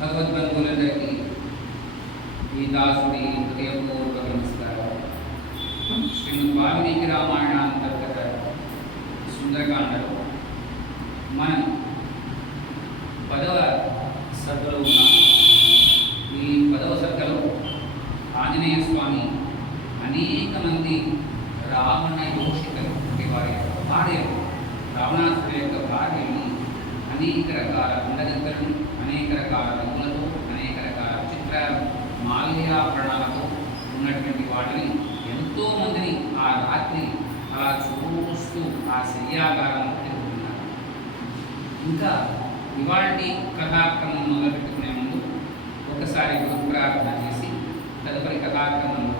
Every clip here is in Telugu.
భగవద్బంధువులందరికీ ఈ దాసుడి హృదయపూర్వక నమస్కారం. శ్రీమద్ వాల్మీకి రామాయణ అంతర్గత సుందరకాండలో మనం 10వ సర్గలో ఉన్నాం. ఈ 10వ సర్గలో ఆంజనేయ స్వామి అనేక మంది రావణ యోషికలు అంటే వారి యొక్క భార్యలు, రావణాసురుల యొక్క భార్యని అనేక రకాల అండగంతలను, అనేక రకాల రంగులతో, అనేక రకాల చిత్ర మాల్యాభరణాలతో ఉన్నటువంటి వాటిని ఎంతోమందిని ఆ రాత్రి అలా చూస్తూ ఆ శయ్యాగారంలో తిరుగుతున్నారు. ఇంకా ఇవాల్టి కథాక్రమం మొదలుపెట్టుకునే ముందు ఒకసారి గురు ప్రార్థన చేసి తదుపరి కథాక్రమంలో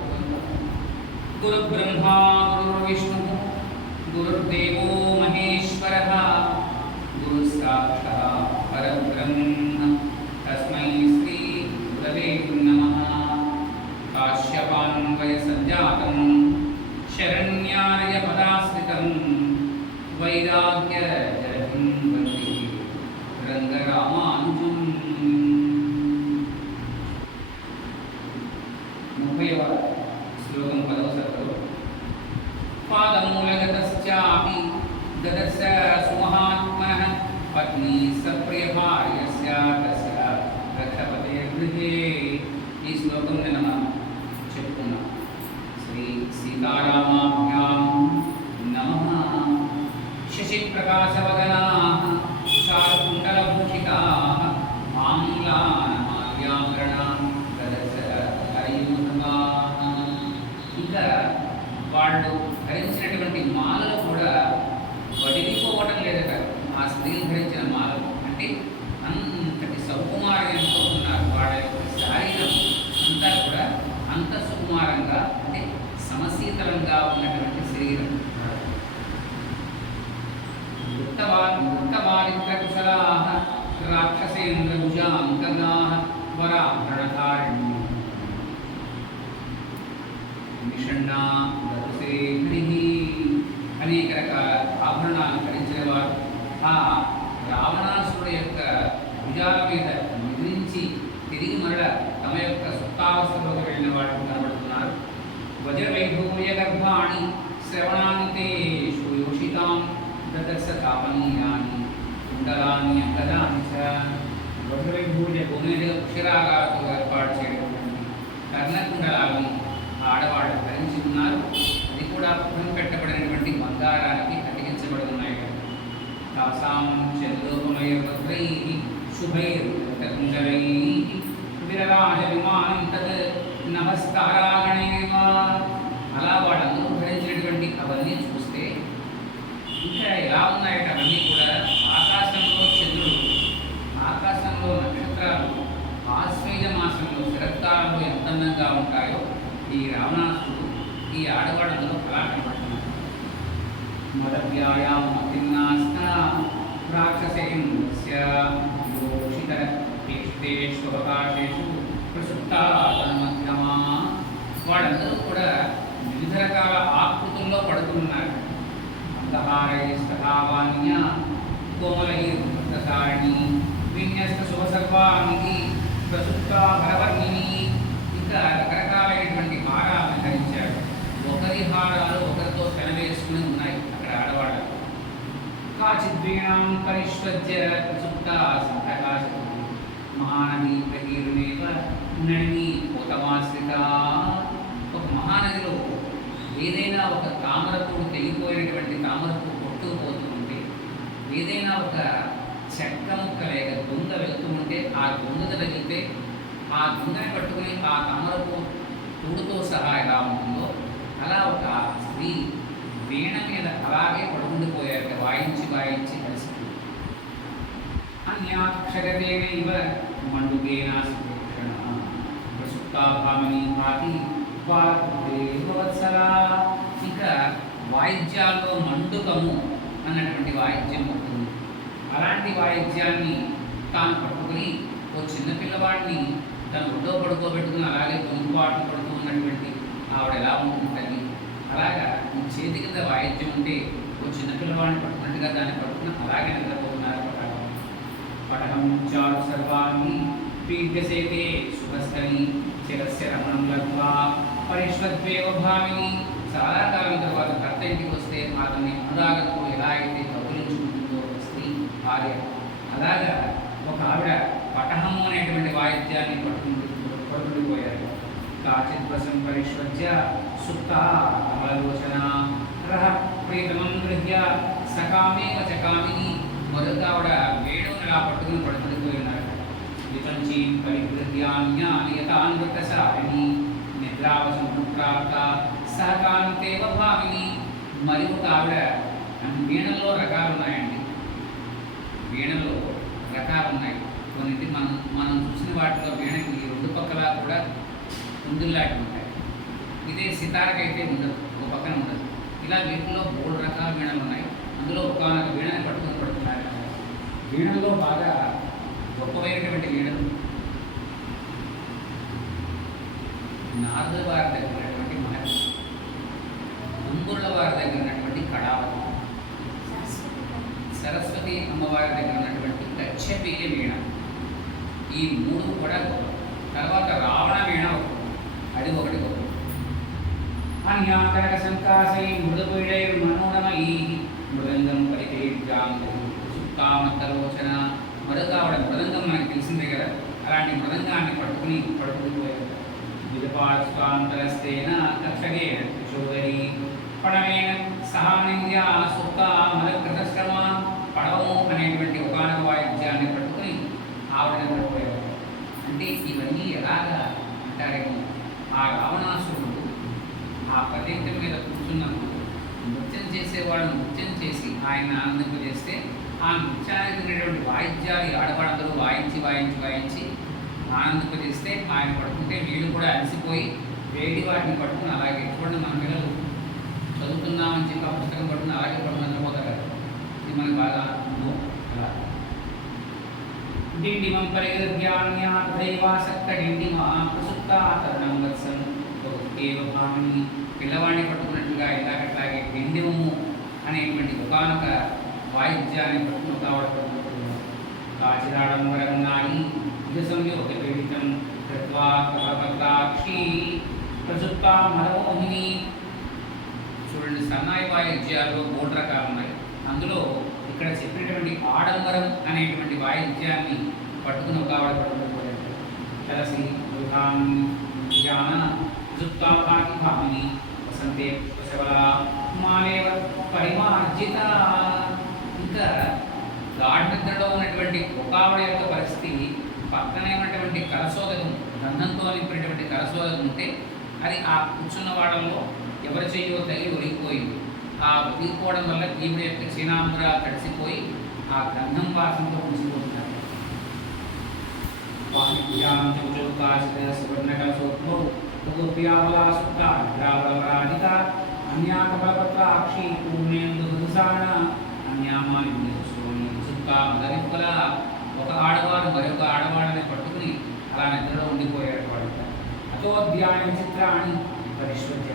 గురు బ్రహ్మ గురు విష్ణు గురుర్దేవో మహేశ్వరః గురు సాక్షాత్ పరబ్రహ్మ తస్మై శ్రీ గురవే నమః. కాశ్యపాన్వయ సంజాతం శరణ్యాయ పదాశ్రితం వైరాగ్య జలధిం వందే రంగరామానుజం. 30వ శ్లోకం 10వ సర్గలో పాదమూలగతశ్చాపి దదర్శ సుమహాత్మనః పత్ని సప్రియ భార్యస్య తస్య రక్షపతే గృహే. ఈ శ్లోకం నిన్న మనం చెప్పుకున్నాం. శ్రీ సీతారామాభ్యాం నమః. శశిప్రకాశవదనాః శారకుండలభూషితాః ఆమ్లానమాల్యాభరణాన్ దదర్శ హరిముఖాః. ఇంకా వాళ్ళు ధరించినటువంటి మాలలు కూడా వడిలిపోవటం లేదట. ఆ స్త్రీలు ధరించిన మాలలు అంటే అంతటి సౌకుమార్యంతో ఉన్నారు. వాళ్ళ యొక్క శరీరం అంతా కూడా అంత సుకుమారంగా అంటే సమశీతలంగా ఉన్నటువంటి శరీరం. వృత్తవారిత్రకుశలాః రాక్షసేంద్రభుజాంకర్ణాః వరాభరణధారిణ్యం నిషణ్ణా వరుసేభిః. అనేక రకాల ఆభరణాలను ధరించిన వారు ఆ రావణాసురుడు యొక్క భుజాల మీద నిద్రించి తిరిగి మరల తమ యొక్క సుప్తావస్థలోకి వెళ్ళిన వాడు కనబడుతున్నారు. వజ్రవైఢూర్య గర్భాణి శ్రవణాంతేషు యోషితాం దదర్శ తాపనీయాని కుండలాన్ని అంగదాని చ. వజ్రవైఢూర్య భూమిని అక్షరాగాలతో ఏర్పాటు చేయడం కర్ణకుండలాన్ని ఆడవాళ్ళు ధరించి ఉన్నారు. అది కూడా పురం పెట్టబడినటువంటి బంగారానికి అతికించబడి ఉన్నాయి. తాసాం చంద్రోపమయ వజ్రైః శుభైర్కుండలైః విరరాజ విమానం తత్ నమస్కారాగణేవ. అలా వాళ్ళందరూ ధరించినటువంటి అవన్నీ చూస్తే ఇంకా ఎలా ఉన్నాయట అవన్నీ కూడా. ఆకాశంలో చంద్రుడు, ఆకాశంలో నక్షత్రాలు, ఆశ్వేజ మాసంలో శరత్కాలంలో ఎంత అందంగా ఉంటాయో ఈ రావణాసుడు ఈ ఆడవాళ్ళందరూ అలా కనబడుతున్నారు. మదవ్యాయామతిన్నాస్త రాక్షసేంద్రస్య యోషిత కేష్టేష్వకాశేషు ప్రసుప్తామధ్యమా. వాళ్ళందరూ కూడా వివిధ రకాల ఆకృతుల్లో పడుతున్నారు. అంతహారైస్తహావాన్య కోమలైర్వృత్తసారిణి విన్యస్త శుభసర్వానికి ప్రసుప్తాభరవర్ణిని. ఇంకా రకరకాలైనటువంటి హారాలను ధరించాడు. ఒకరి హారాలు ఒకరితో పెనవేసుకుని ఉన్నాయి అక్కడ ఆడవాళ్ళు. కాచిద్వీణాం పరిష్వజ్య ప్రసుప్తా సంప్రకాశితం మహానది ప్రకీర్ణేవ నళిని పోతమాశ్రిత. ఒక మహానదిలో ఏదైనా ఒక తామరపుడు తెగిపోయినటువంటి తామరపు కొట్టుకుపోతూ ఉంటే, ఏదైనా ఒక చెక్క ముక్క లేక దొంగ వెళ్తూ ఉంటే ఆ దొంగ తగిలితే ఆ దొంగని పట్టుకుని ఆ తామరపు తూడుతో సహా ఎలా ఉంటుందో అలా ఒక స్త్రీ వీణ మీద అలాగే పడుకుండిపోయారు. వాయించి వాయించి కలిసిపోయి అన్యాక్షరదేవైవ మండుకేనాశిక్షణ ప్రసుప్తాభామిని భాతి వత్సలా. ఇంకా వాయిద్యాల్లో మండుకము అన్నటువంటి వాయిద్యం ఉంటుంది. అలాంటి వాయిద్యాన్ని తాను పట్టుకుని ఓ చిన్న పిల్లవాడిని తను ఒడ్డో పడుకోబెట్టుకుని అలాగే తొంగుబాటు పడుతూ ఉన్నటువంటి ఆవిడ ఎలా ఉంటుందని, అలాగా ఈ చేతి కింద వాయిద్యం ఉంటే ఓ చిన్నపిల్లవాడిని పట్టుకున్నట్టుగా దాన్ని పట్టుకుని అలాగే నిద్రపోతున్నారు. పటహం చారు సర్వాన్ని ప్రీత్యసేతే శుభస్థలి చిరస్య రమణం లబ్ధ్వా పరిష్వద్వేవ భామిని. చాలా కాలం తర్వాత భర్త ఇంటికి వస్తే అతన్ని అనురాగంతో ఎలా అయితే కౌగిలించుకుంటుందో స్త్రీ భార్య, అలాగా ఒక ఆవిడ పటహము అనేటువంటి వాయిద్యాన్ని పట్టుకుండిపోయారు. కాచిద్వశం పరిష్వజ్య సుప్త కమలలోచన రహ ప్రీతమం గృహ్య సకామేవ చకామిని. మరొక ఆవిడ వేణువుని ఇలా పట్టుకుని పడుకుండిపోయి ఉన్నారు. వితంచీం పరిగృహ్యాన్యానియతాన్వృతసారిణి నిద్రావసముప్రాప్త సహకాంతేవ భావిని. మరి ఒక ఆవిడ, వీణల్లో రకాలు ఉన్నాయండి, వీణలో రకాలు ఉన్నాయి. కొన్నింటి మనం చూసిన వాటిలో వీణకి రెండు పక్కల కూడా కుందుల్లాంటి ఉంటాయి. ఇదే సితారకైతే ఉండదు, ఒక పక్కన ఉండదు. ఇలా వీటిలో 3 రకాల వీణలు ఉన్నాయి. అందులో ఒకనొక వీణని పట్టుకొని పడుతున్నారు. వీణల్లో బాగా గొప్పమైనటువంటి వీణలు నారదుల వారి దగ్గర ఉన్నటువంటి మహర్షి, కుంభుల వారి దగ్గర ఉన్నటువంటి కళావతి, సరస్వతి అమ్మవారి దగ్గర ఉన్నటువంటి కచ్చపీయ వీణ, ఈ 3 కూడా గొప్ప. తర్వాత రావణ వీణ అది ఒకటి గొప్ప. అన్యాకరక సంకాసై మృదుపీడైర్ మనోరమయీ మృదంగం పరితేజాంగు సుక్కామత్తలోచన. మరొక ఆవిడ మృదంగం మనకు తెలిసిందే కదా, అలాంటి మృదంగాన్ని పట్టుకుపోయారు. విధపాస్వాంతరస్తేన కక్షగేన కిశోదరి పడవేన సహానింద్య సుక్క మలకృతశ్రమ. పడవము అనేటువంటి ఒకనొక వాయిద్యాన్ని పట్టుకుని ఆవిడని పట్టుకుపోయారు. అంటే ఇవన్నీ ఎలాగా అంటారేమో, ఆ రావణాసురుడు ఆ పర్యంతం మీద కూర్చున్నప్పుడు నృత్యం చేసేవాడు నృత్యం చేసి ఆయన ఆనందింపజేస్తే ఆ నృత్యానికి ఉన్నటువంటి వాయిద్యాలు ఆడవాళ్ళందరూ వాయించి వాయించి వాయించి ఆనందింపజేస్తే ఆయన పడుకుంటే వీళ్ళు కూడా అలసిపోయి వేడి వాటిని పట్టుకుని అలాగే చూడండి, మన పిల్లలు చదువుతున్నామని చెప్పి ఆ పుస్తకం పట్టుకుని అలాగే పట్టుకుని నిద్రపోతారు కదా, ఇది మనకు బాగా అలా. డిండిమం పరిగృహ్యాన్యాసక్తడిండిమా ప్రసుప్తా తరుణం వత్సం ఏవ భామిని. పిల్లవాడిని పట్టుకున్నట్టుగా ఇలాగట్లాగే డిండిమము అనేటువంటి ఒకనొక వాయిద్యాన్ని పట్టుకుని పట్టుకుంటున్నారు. కాచిరాడంబరంగాని సంయోగ పీడితం కృత్వా కపపత్రాక్షి ప్రసుప్తా మరమోహిని. చూడండి, సన్నాయి వాయిద్యాల్లో 3 రకాలు ఉన్నాయి. అందులో ఇక్కడ చెప్పినటువంటి ఆడంబరం అనేటువంటి వాయిద్యాన్ని పట్టుకుని ఒక ఆవిడ పట్టుకుపోయారు. కలసి జ్ఞాన జుప్తాభాకి భామిని వసంతే శవల మాలేవ పరిమార్జిత. ఇంకా గాఢనిద్రలో ఉన్నటువంటి ఒక ఆవిడ యొక్క పరిస్థితి, పక్కనే ఉన్నటువంటి కరసోదకం, గంధంతో నింపినటువంటి కరసోదకం ఉంటే అది ఆ కూర్చున్న వాళ్ళలో ఎవరి చెయ్యో తగిలి ఒలిగిపోయింది. ఆ ఒలిగిపోవడం వల్ల ఈవిడ యొక్క చీనాంబర తడిసిపోయి ఆ గంధం వాసనతో ఉంచిపోతున్నారు. అన్యాకపలపత్రాక్షి పూర్ణేందు హృదసాన అన్యామాని మదరిపుల. ఒక ఆడవారు మరొక ఆడవాళ్ళని పట్టుకుని అలా నిద్రలో ఉండిపోయాడు వాడు. అతోధ్యాయ చిత్రాన్ని పరిష్కరించే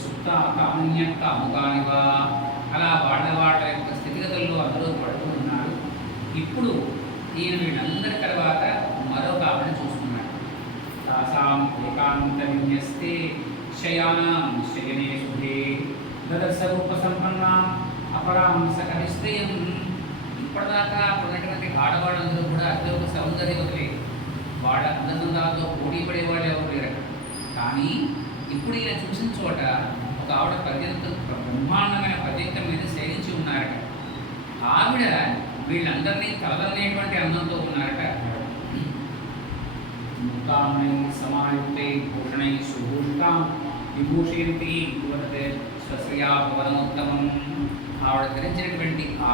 సుప్త కామ్య కాముకానివా. అలా వాళ్ళ యొక్క స్థితిగతుల్లో అందరూ పడుకుని ఉన్నారు. ఇప్పుడు ఈయన వీళ్ళందరి తర్వాత మరొక ఆవిడని చూస్తున్నాడు. తాసాం ఏకాంత విన్యస్తే శయానాం శయనే శుభే దదర్శరూప సంపన్న అపరాం సకనిస్త్రియం. ఇప్పటిదాకా ఉన్నటువంటి ఆడవాళ్ళందరూ కూడా అదొక సౌందర్యవతులే, వాళ్ళ అందనందాలతో పోటీ పడేవాళ్ళు ఎవరు లేరు. కానీ ఇప్పుడు ఈయన చూసిన చోట ఒక ఆవిడ బ్రహ్మాండమైన పర్యంతం మీద శయనించి ఉన్నారట. ఆవిడ వీళ్ళందరినీ తలదన్నేటువంటి అందంతో ఉన్నారట. ముక్తామై సమాయుక్తై భూషణై సుభూషితాం విభూషయంతి స్వశ్రియా భవనోత్తమం. ఆవిడ ధరించినటువంటి ఆ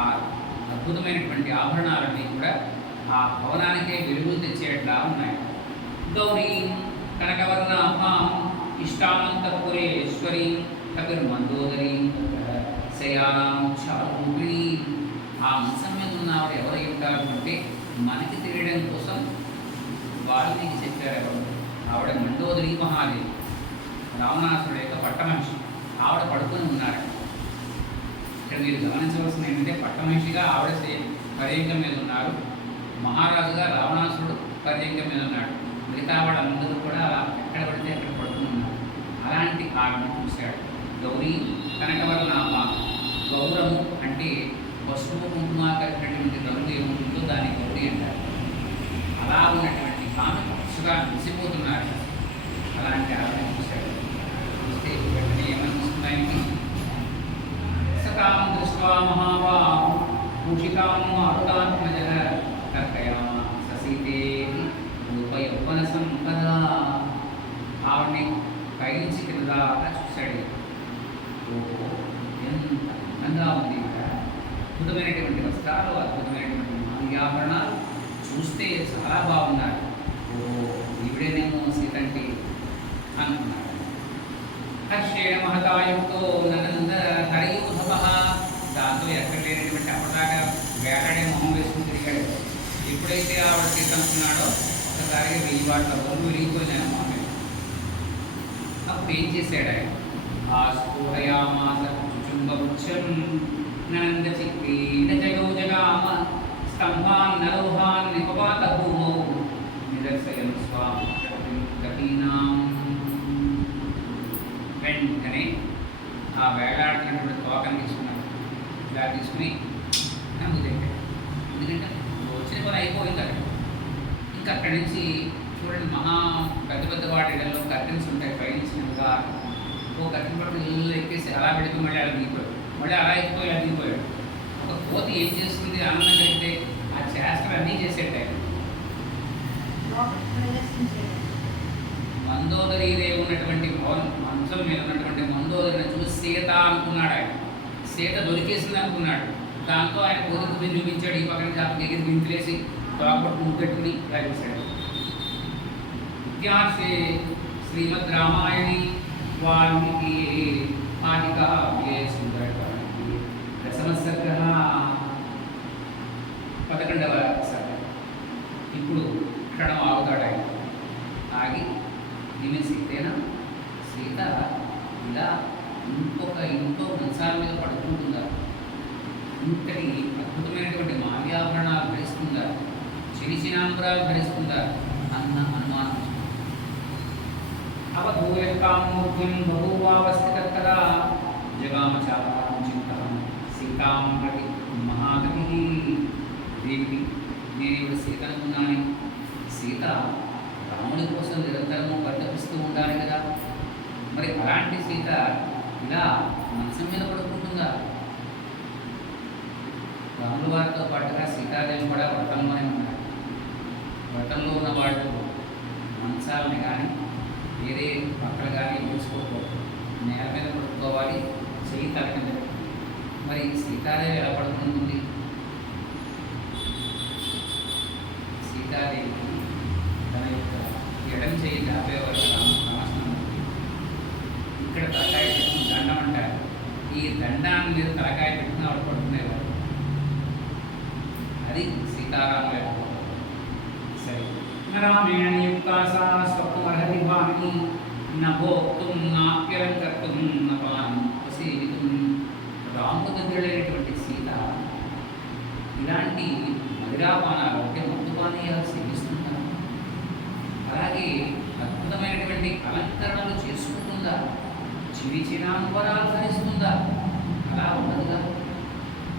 అద్భుతమైనటువంటి ఆభరణాలన్నీ కూడా ఆ భవనానికే వెలుగులు తెచ్చేట్లా ఉన్నాయి. గౌరీం కనకవర్ణాభాం ఇష్టానంతపురేశ్వరీ కపిర్మందోదరీం శయానాముక్షారూపిణీ. ఆ మంచం మీద ఉన్న ఆవిడ ఎవరై ఉంటారు అంటే మనకి తెలియడం కోసం వాల్మీకి చెప్పారు ఎవరు. ఆవిడ మండోదరి మహాదేవి, రావణాసురుడు యొక్క పట్టమనిషి. ఆవిడ పడుకొని ఉన్నారు. ఇక్కడ మీరు గమనించవలసిన ఏంటంటే పట్టమనిషిగా ఆవిడ పర్యంకం మీద ఉన్నారు. మహా మహారాజుగా రావణాసురుడు పర్యంకం మీద ఉన్నాడు. మిగతా వాళ్ళందరూ కూడా ఎక్కడ పడితే అక్కడ పడుతున్నారు. అలాంటి ఆవిడని చూశాడు. గౌరీ కనకవర్ణామ. గౌరము అంటే పసుపు కుంకుమ కలిగినటువంటి రంగు ఏముంటుందో దాన్ని గౌరీ అంటారు. అలా ఉన్నటువంటి ఆమె పక్షుగా మెరిసిపోతున్నారు. అలాంటి ఆవిడని చూశాడు. చూస్తే వెంటనే ఏమనిపిస్తున్నాయండి? సకాం దృష్ట్వా మహాబాహు పూషికాం మారుతాత్మజ కర్కయామ ససీతేతి రూపయౌవన సంపద. ఆవిడ్ని పైనుంచి కింద దాకా చూశాడు. ఓహో, ఎంత అందంగా ఉంది ఇక్కడ. అద్భుతమైనటువంటి వస్త్రాలు, అద్భుతమైనటువంటి మాల్యాభరణాలు, చూస్తే చాలా బాగున్నారు. ఓహో, ఈవిడేనేమో సీతంటి అనుకున్నాడు. హర్షేణ మహతాయుక్తో నంద హరియూధవ. దాంతో ఎక్కడ లేనటువంటి అప్పటిదాకా వేలాడే మొహం వేసుకుని తిరిగాడు. ఎప్పుడైతే ఆవిడ సీత అనుకున్నాడో ఒకసారిగా 1000 వాట్ల రోజులు విరిగిపోయినాయి మొహం. అప్పుడు ఏం చేశాడు ఆయన? ఆస్ఫోరయామాస చుంబవృక్షం నంద చిక్రీడ జగౌజగామ స్తంభాన్ నలోహాన్ నిపపాత భూమౌ నిదర్శయన్ స్వామి గతీనాం. వెంటనే ఆ వేలాడుతున్నటువంటి తోకను తీసుకున్నాడు. ఇలా తీసుకుని ముందు దగ్గర, ఎందుకంటే వచ్చిన పని అయిపోయింది అక్కడ. ఇంకా అక్కడి నుంచి చూడండి, మహా పెద్ద పెద్ద వాటిలో కర్టెన్స్ ఉంటాయి. పైనుంచినగా ఓ కర్టెన్ పట్టుకుని ఇల్లు ఎక్కేసి అలా పెడితే మళ్ళీ అలా దిగిపోయాడు. మళ్ళీ అలా ఎక్కిపోయి అలా దిగిపోయాడు. ఒక కోతి ఏం చేస్తుంది? ఆనందం కలిగితే ఆ చేష్టలు అన్నీ చేసేట. మందోదరిదే ఉన్నటువంటి మంచం మీద ఉన్నటువంటి మందోదరిని చూసి సీత అనుకున్నాడు ఆయన. సీత దొరికేసింది అనుకున్నాడు. దాంతో ఆయన కోతి చూపించాడు. ఈ పక్కన చాపకి ఎగిరి గింతులేసి తోకపట్టు ముగ్గట్టుకుని ఇలా చూశాడు. ఇత్యార్షే శ్రీమద్ రామాయణి వాల్మీకి ఆదికావ్యే సుందరకాండే దశమసర్గ 11వ సర్గ. ఇప్పుడు క్షణం ఆగుతాడు ఆయన. ఆగి ఈమె సీతేనా? సీత ఇలా ఇంట్లో మంచాల మీద పడుకుంటుందా? ఇంతటి అద్భుతమైనటువంటి మాల్యాభరణాలు ధరిస్తుందా? చిరిచినాంబరాలు ధరిస్తుందా అన్న అనుమానం. అవధూయకామూర్తిం బహువావస్థితత్తదా జగామ చాపరం చింతాం సీతాం ప్రతి మహాగతి. దేవికి నేను ఇప్పుడు సీత అనుకున్నాను. సీత రాముడి కోసం నిరంతరము పరితపిస్తూ ఉండాలి కదా. మరి అలాంటి సీత ఇలా మంచం మీద పడుకుంటుందా? రాముల వారితో పాటుగా సీతాదేవి కూడా వ్రతంలోనే ఉన్నారు. వ్రతంలో ఉన్న వాళ్ళు మంచాలని కానీ వేరే పక్కలు కానీ వేసుకోకూడదు. నేల మీద పడుకోవాలి, చెయ్యి తల కింద. మరి సీతాదేవి ఎలా పడుకుంటుంది? సీతాదేవికి తన యొక్క ఎడమ చెయ్యి దాపేవారు నమస్కారం. ఇక్కడ తలకాయ పెట్టుకుని దండం అంటారు. ఈ దండాన్ని మీద తలకాయ పెట్టుకుని ఆవిడ పడుకునేవారు. అది సీతారాముల యొక్క సరే. రామేణ యుక్తా సా స్వప్నమర్హతి భామిని న భోక్తుం నాప్యలంకర్తుం న పానం వసేవితుం. రాముడు దగ్గరైనటువంటి సీత ఇలాంటి మదిరాపానాలు అంటే మద్దుపానీయాలు సేవిస్తుందా? అలాగే అద్భుతమైనటువంటి అలంకరణలు చేసుకుంటుందా? చిరిచినాంబరాలు ధరిస్తుందా? అలా ఉండదుగా.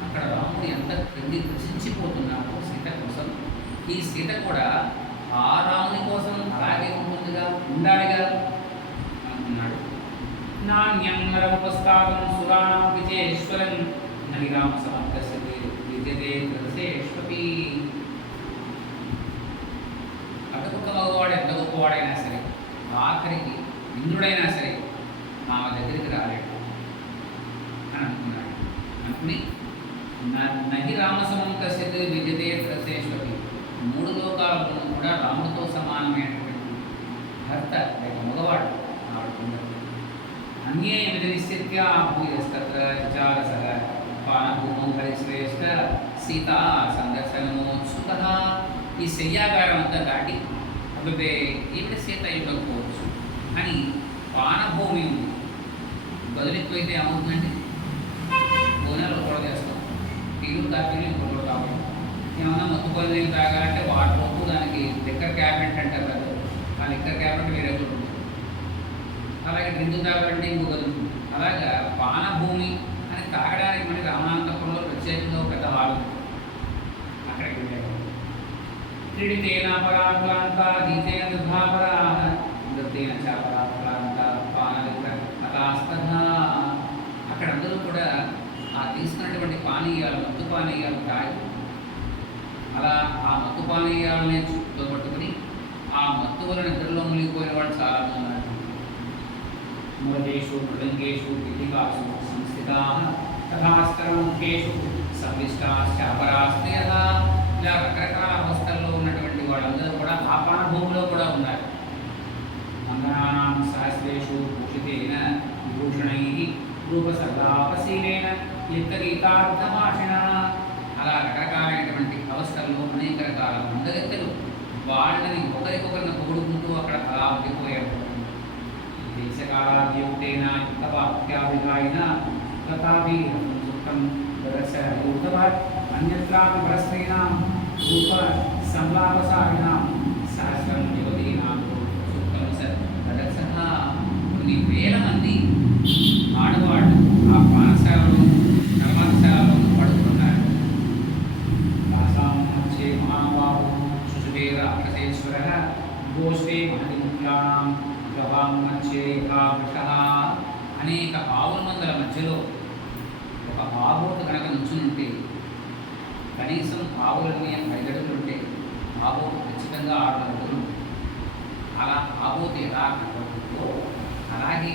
అక్కడ రాముడు ఎంత క్రింది ప్రశంసిపోతున్నాడో సీత కోసం, ఈ సీత కూడా ఆ రాముని కోసం అలాగే ఉంటుందిగా, ఉండాలిగా అంటున్నాడు. నాణ్యం నరముపస్థాతం సురాణం విజయేశ్వరం నలిరామ సమర్థసే విద్యతే ప్రదేశేష్వపి. అటుకుక్క మగవాడు ఎంత గొప్పవాడైనా సరే, ఆఖరికి ఇంద్రుడైనా సరే ఆమె దగ్గరికి రాలేడు అని అంటున్నాడు. అనుకుని నహి రామసమం కశ్చిత్ విద్యతే ప్రదేశేష్వపి. 3 లోకాలను కూడా రాముడితో సమానమైనటువంటి భర్త లేక మగవాడు ఆవిడకుండదు. అన్యే నిశ్చిత్య భూయస్తత్ర చారసః పానభూమౌ హరిశ్రేష్ఠ సీతా సందర్శనమోత్సుకః. ఈ శయ్యాగారం అంతా దాటి అబ్బే ఈవిడ సీత ఇవ్వకపోవచ్చు అని పానభూమి ఉంది. బదులెక్కువైతే ఏమవుతుందండి? బోనాలు కూడా చేస్తాం. టీలు కాఫీలు ఇంకొకటి కావాలి. ఏమన్నా మొత్తుకోలేదు తాగాలంటే లేకపోతే వేరే చోటు ఉంటుంది. అలాగే డ్రింక్ తాగాలంటే ఇంకొకరు ఉంటుంది. అలాగా పానభూమి అని తాగడానికి మనకి రామనాథపురంలో ప్రత్యేకంగా ఒక పెద్ద హాల్ ఉంది. అక్కడికి వెళ్ళాడు. క్రీడితేన పరాక్రాంత గీతేన దుర్ధాపరా నృత్యేన చ పరాక్రాంత పానవిక్రమతాస్తథ. అక్కడ అందరూ కూడా ఆ తీసుకున్నటువంటి పానీయాలు, మత్తు పానీయాలు తాగి అలా ఆ మత్తు పానీయాలని చుట్టూ పట్టుకుని ఆ మత్తు వలన నిద్రలో మునిగిపోయిన వాళ్ళు చాలా మంది ఉన్నారు. మూలకేషు మృదంగేషు పితికాసు సంస్థితా తథాస్తరముఖేషు సంవిష్టాశ్చాపరాస్త్రియః. ఇలా రకరకాల అవస్థల్లో ఉన్నటువంటి వాళ్ళందరూ కూడా ఆ పానభూమిలో కూడా ఉన్నారు. మంగళానాం సహస్రేషు భూషితేన విభూషణైః రూపసల్లాపశీలేన లిప్తగీతార్థమాషిణ. అలా రకరకాలైనటువంటి అవస్థల్లో అనేక రకాల మందగత్తెలు వాళ్ళని ఒకరికొకరిని పొగుడుకుంటూ అక్కడ అలా ఉండిపోయారు. దేశకాలాద్యుక్తేన యుక్తవాక్యాభిధాయిన తథాపి సుఖం దదర్శయూతవత్ అన్యత్రాపి పరస్త్రీణాం రూప సంలాపసారిణాం సహస్రం యువతీనాం సుఖం దదర్శః. కొన్ని వేల మంది ఆడవాళ్ళు ఆ పానశాలలో నర్మశాలలో పడుకున్నారు. తాసాం మధ్యే మహానుభావో శుశుభే రాక్షసేశ్వరః గోష్ఠే మహతిముఖ్యానాం ప్రభాం మధ్యే ఏకావృషః. అనేక ఆవుల మందల మధ్యలో ఒక ఆబోతు కనుక నుంచునుంటే, కనీసం ఆవులన్నీ 5 అడుగులు ఉంటే ఆబోతు ఖచ్చితంగా 6 అడుగులు. అలా ఆబోతు ఎలా కనబడుతుందో అలాగే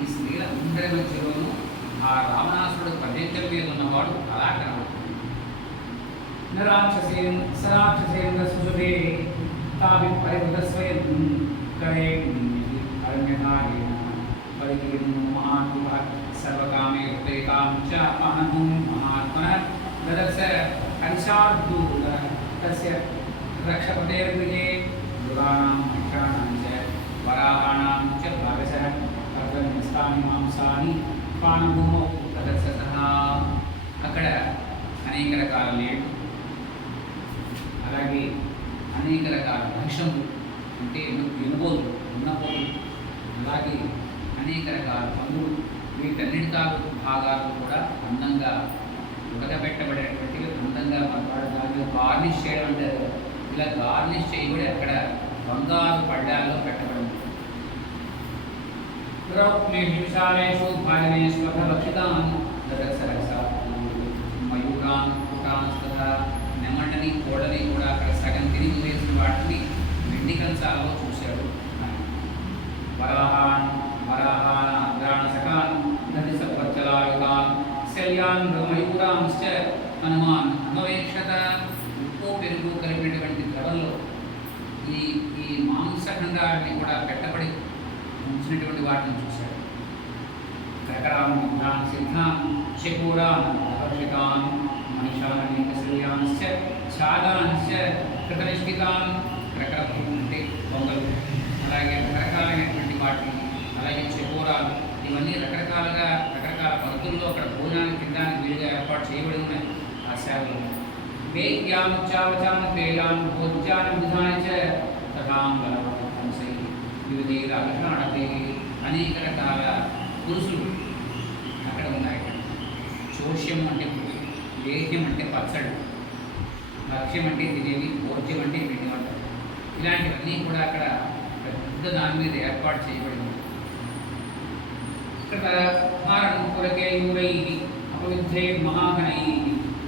ఈ స్త్రీల అందరి మధ్యలోనూ ఆ రావణాసురుడు పర్యంతం మీద ఉన్నవాడు అలా కనబడుతుంది. నరాక్షసేం సరాక్షసేంద్ర సుశుభే తావి పరివృతస్వయం కరే అరణ్యకారేణ పరికీర్ణ మహాత్మ సర్వకామే ఉపేకాం చ పానభూం మహాత్మనః దదర్శ హరిశార్దూల తస్య రక్షపతేర్గృహే మృగాణాం మహిషాణాం చ వరాహాణాం చ భాగశః తద్వన్యస్తాని మాంసాని పానభూమౌ దదర్శసః. అక్కడ అనేక రకాల లేడు, అలాగే అనేక రకాల భక్షములు అంటే ఎనుబోలు, ఉన్నపోలు, అలాగే అనేక రకాల పందులు, వీటన్నిటి భాగాలు కూడా అందంగా ఉడకబెట్టబడేటువంటివి అందంగా మనవాడు దాన్ని గార్నిష్ చేయడం అంటారు. ఇలా గార్నిష్ చేయబడి అక్కడ బంగారు పళ్ళాల్లో పెట్టబడింది. విశాలేషు భాజనేశ్వరభక్షితాన్ మయూరాన్ కూటాంస్తథ. నెమళ్ళని కోళ్ళని కూడా అక్కడ సగం తిరిగి వేసిన వాటిని వెండి కంచాలలో చూశాడు. వరాహాన్ వరాహాన్ అగ్రాణసకాన్ నది సత్వచ్చలాయుగాన్ శల్యాన్ మయూరాంశ్చ హనుమాన్ అమవేక్షత. ఉప్పు పెరుగు కలిపినటువంటి ద్రవంలో ఈ ఈ మాంసఖండాన్ని కూడా పెట్టబడి ఉంచినటువంటి వాటిని చూశాడు. కరకరాన్ ముగ్ధాన్ సిద్ధాన్ శకూరాన్ అహర్షితాన్ మనిషాన్ అనేక శల్యాన్శ్చ ఛాగాన్శ్చ కృతనిష్ఠితాన్. రకరకాల అంటే పొంగలు, అలాగే రకరకాలైనటువంటి వాటిని, అలాగే చకోరాలు, ఇవన్నీ రకరకాల పద్ధతుల్లో అక్కడ భోజనానికి తినడానికి వీలుగా ఏర్పాటు చేయబడి ఉన్నాయి ఆ సేవలు. వేద్యాన్ చావచాన్ పేయాన్ భోజ్యాన్ విధాని చ తథాం బలవంశై వివిధైరాఘాణతే. అనేక రకాల పురుషులు అక్కడ ఉన్నాయి. చోష్యం అంటే పురుషులు, లేహ్యం అంటే పచ్చడి, లక్ష్యం అంటే తినేవి, భోజ్యం అంటే పిండి వంటలు. ఇలాంటివన్నీ కూడా అక్కడ పెద్ద దాని మీద ఏర్పాటు చేయబడింది. ఇక్కడ భారణుకులకేయూరై అపవిత్రై మహాగణై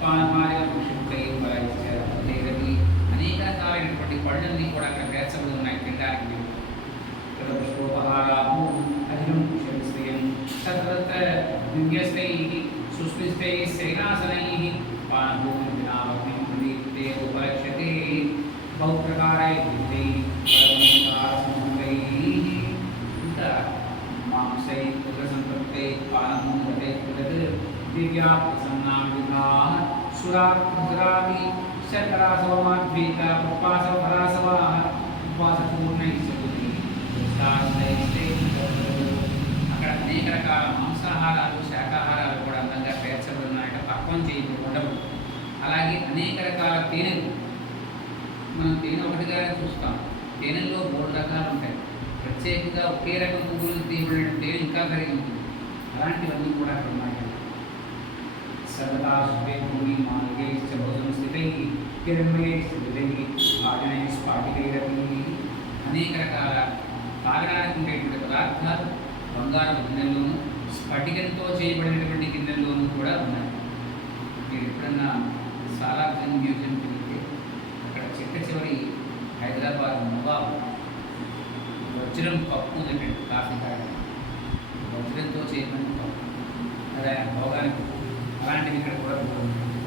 పానభార్య పురుషుకై బలైశ్చరతి. అనేక రకాలైనటువంటి పళ్ళన్నీ కూడా అక్కడ పేర్చబడి ఉన్నాయి తినడానికి మీరు. ఇక్కడ పుష్పోపహారాభూ అధికం పుష్పశ్రియం తత్ర దివ్యస్థై సుస్మిష్టై శైనాసనై పానభూమి వినావగ్నిం ప్రదీప్తే ఉపలక్ష్యతే బహుప్రకారై విద్యై పరమకారసముద్రై. ఇంకా మాంసై ఉగ్రసంపత్తై పానభూమిపతై కృతత్ దివ్యా ప్రసన్నా విధాః సురా సురాపి శర్కరాసవమాద్వైత పుష్పాసవ పరాసవాః ఉపవాసపూర్ణై సగుతి. అక్కడ అనేక రకాల మాంసాహారాలు, శాకాహారాలు కూడా అందంగా పేర్చబడి ఉన్నాయట. పక్వం చేయబడి ఉండవు. అలాగే అనేక రకాల తేనెలు, మనం తేనె ఒకటిగా చూస్తాం. తేనెల్లో 3 రకాలు ఉంటాయి. ప్రత్యేకంగా ఒకే రకం పువ్వులు తీయబడిన తేనె ఇంకా ఖరీదు ఉంటుంది. అలాంటివన్నీ కూడా అక్కడ ఉన్నాయి. సర్వదా శుభే భూమి మార్గే భోజనం స్థితై కిరణ్మయే స్థితై ఆజనై స్ఫాటికైరపి. అనేక రకాల తాగడానికి ఉండేటువంటి పదార్థాలు బంగారు గిన్నెల్లోనూ స్ఫటికంతో చేయబడినటువంటి గిన్నెల్లోనూ కూడా ఉన్నాయి. మీరు ఎప్పుడన్నా సాలార్జంగ్ మ్యూజియం తిరిగితే అక్కడ చిట్ట చివరి హైదరాబాద్ నవాబ్ వజ్రం కప్పు ఉందంటే కాఫీ తాగడం వజ్రంతో చేయబడిన కప్పు, అదే భోగానికి అలాంటివి ఇక్కడ కూడా ఉంటుంది.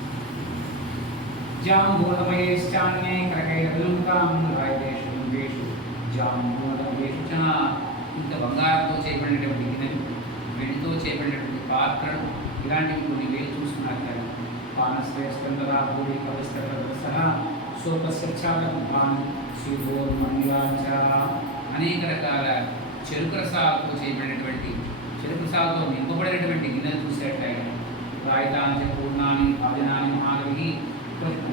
జాంబూలమయేశ్చాన్యే కరకైరలుంకాం రాయదేశు దేశు జాంబూలమయేషు చ. ఇంత బంగారంతో చేయబడినటువంటి గిన్నెలు, వెండితో చేయబడినటువంటి పాత్రలు, ఇలాంటివి కొన్ని వేలు చూస్తున్నారు కదా. పానశ్రేష్ఠంగా భూమి కవిస్తరసహ సోపశ్చాలకుపాన్ శ్రీగోర్మణిరాచ. అనేక రకాల చెరుకు రసాలతో చేయబడినటువంటి, చెరుకు రసాలతో నింపబడినటువంటి గిన్నెలు చూసేట్లయితే రాయితాంచ పూర్ణాన్ని భాజనాన్ని మహారవి క్వచిత్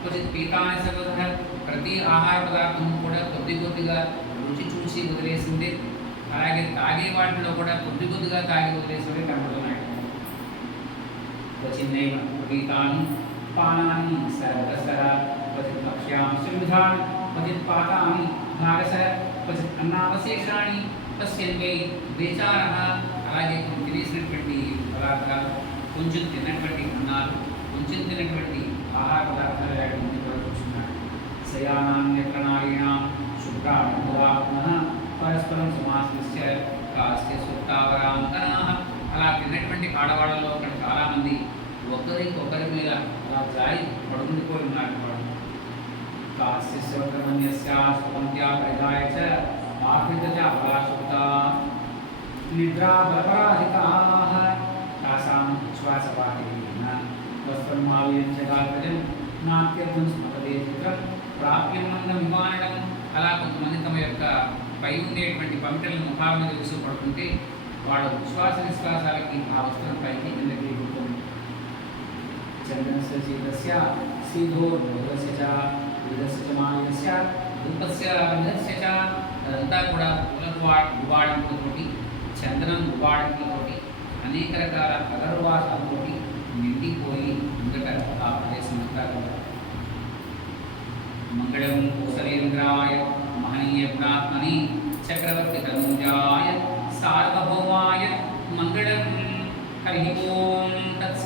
క్వచిత్ పీతాన్ని సర్వధ. ప్రతి ఆహార పదార్థము కూడా కొద్ది కొద్దిగా రుచి చూసి వదిలేసిందే, అలాగే తాగే వాటిలో కూడా కొద్ది కొద్దిగా తాగి వదిలేసినవి కనబడుతున్నాయి. క్వచిన్నైవ పీతాన్ని పానాన్ని సర్వసర క్వచిత్ భక్ష్యాంశ విధాన్ని క్వచిత్ పాతాన్ని భాగస క్వచిత్ అన్నావశేషాన్ని పశ్యన్వై వేచార. అలాగే కొన్ని తినేసినటువంటి పదార్థాలు, కొంచెం తిన్నటువంటి అన్నాలు, కొంచెం తిన్నటువంటి ఆహార పదార్థాలు లాంటి ముందు కూడా చూస్తున్నాడు. శయానాన్యప్రణాళీనాం శుభ్రాణ పరస్పరం సమాశ్లిష్య కాస్య సుప్తావరాంకనా. అలా తిన్నటువంటి ఆడవాళ్ళలో అక్కడ చాలామంది ఒకరికొకరి మీద అలా జారి పడుకుండిపోయి ఉన్నారు. కాస్య స్వర్గమన్యస్య స్వంత్యా పరిధాయ చ ఆకృత అపరాశుత నిద్రా బలపరాధికాః తాసాం శ్వాసపాఠేన వస్త్రం మాల్యంచగాత్రజం నాట్యర్థం స్మృతే చిత్రం ప్రాప్యమందం విమానడం. అలా కొంతమంది తమ యొక్క పై ఉండేటువంటి పంపిటలను ముఖాల మీద వేసి పడుతుంటే వాళ్ళ ఉచ్ఛ్వాస నిశ్వాసాలకి ఆ వస్త్రం పైకి కిందకి ఉంటుంది. చంద్రస్య శీతస్య శీధోర్భోగస్య చ వీరస్య చ మాల్యస్య ధూపస్య విధస్య చ. అదంతా కూడా పూల గుబాడింపులతోటి, చందనం గుబాడింపులతోటి, అనేక రకాల అగర్వాసాలతోటి నిండిపోయి ముందట ఆ ప్రదేశం అంతా కూడా. మంగళం కోసలేంద్రాయ మహనీయ గుణాత్మని చక్రవర్తి తనూజాయ సార్వభౌమాయ మంగళం. హరి ఓం తత్సత్.